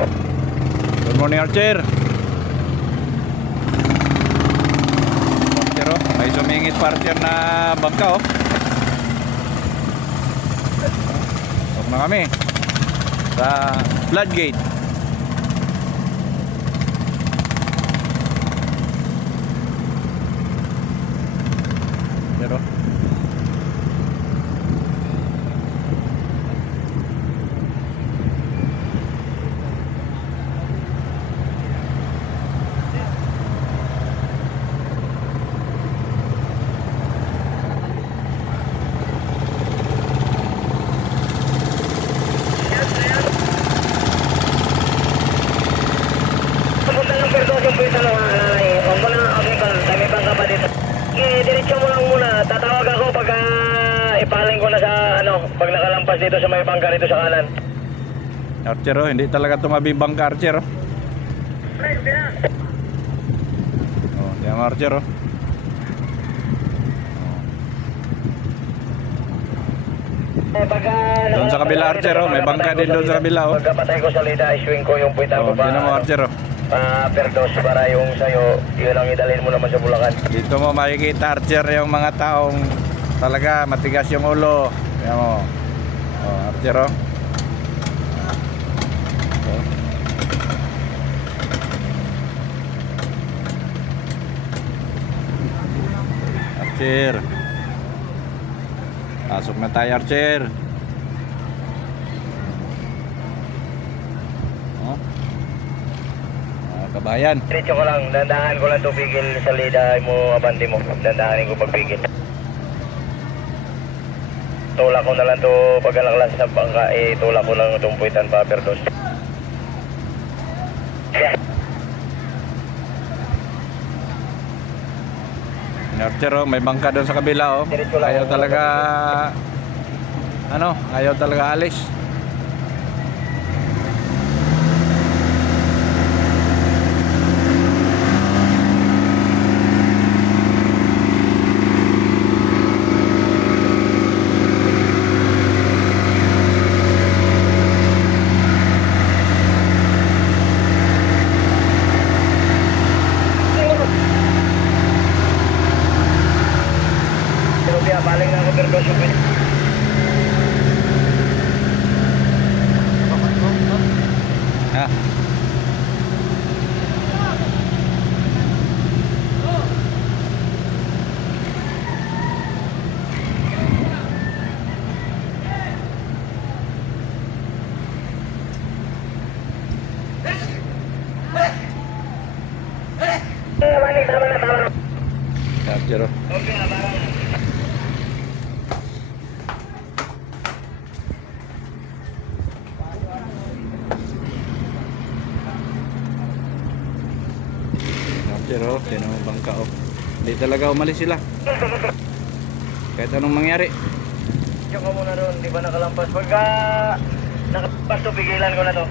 Good morning, Archer. Archer, oh. May sumingit pa, Archer, na bangka, oh. Stop na kami sa floodgate. Pero diretso mo lang muna. Tatawag ako pagka ipaling ko na sa pag nakalampas dito sa may bangka dito sa kanan. Archer, oh, hindi talaga tumabi bangka, Archer, oh. Oh, yan mo, Archer, oh. Pagka Doon sa kabila, Archer, oh. May bangka din doon sa kabila, oh. Pagkapatay ko sa lida, i-swing ko yung puwitan ko Oh, yan mo, Archer, oh. Perdos para yung sa'yo, yun ang idalhin mo naman sa Bulacan. Dito mo makikita, Archer, yung mga taong talaga matigas yung ulo. Yan mo. Oh, Archer, oh. Oh. Archer. Pasok na tayo, Archer. Oh. Kabayan. Diretso ko lang, dandahan ko lang tupigil sa lida mo, abante mo. Dandahanin ko pagpigil. Tulak ko na lang to pagkalaklas sa bangka, tulak ko lang itong puwitan pa, Perdos. Archer, oh, may bangka doon sa kabila, oh. Ayaw talaga ayaw talaga alis. Paling ako Perdos yung puwitan. Ha? Tama na. Archer, oh. Okay, parang Archer, oh. Yan ang bangka, oh. Hindi talaga umalis sila. Kahit anong mangyari. yung ko muna doon, di ba nakalampas? Pagka nakalampas to, pigilan ko na to.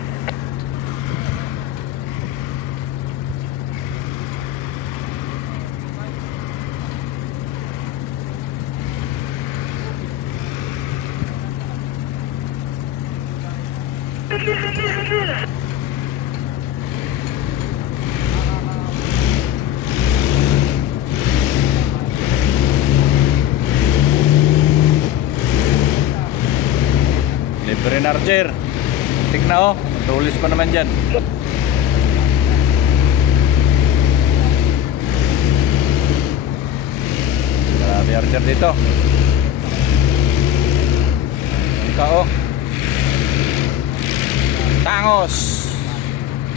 Libre na, Archer. Tignan, oh. Tulis pa naman dyan. Grabe, Archer, dito. Bangka, oh. Tangos.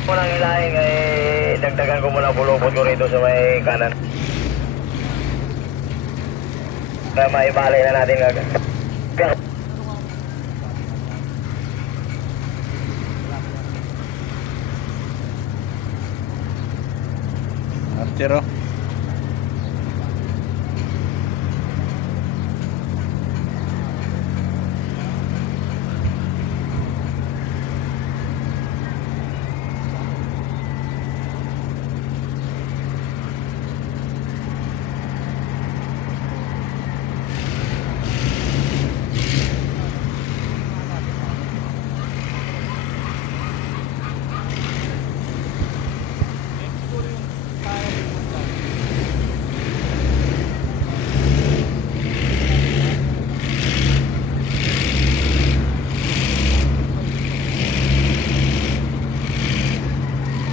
Unang ilahin, dagdagan ko muna pulupot ko rito sa may kanan. Kaya maibali na natin agad. Archer, oh.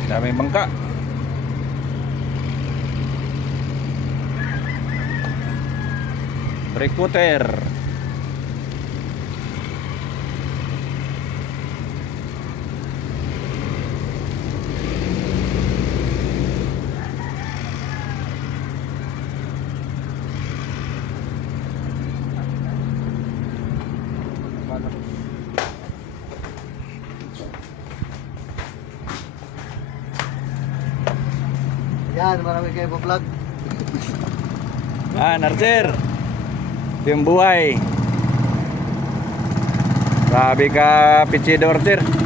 Daming bangka. Recruiter. Yan, marami kayo vlog. Archer. Ito yung buhay. Grabe ka, Pichido Archer.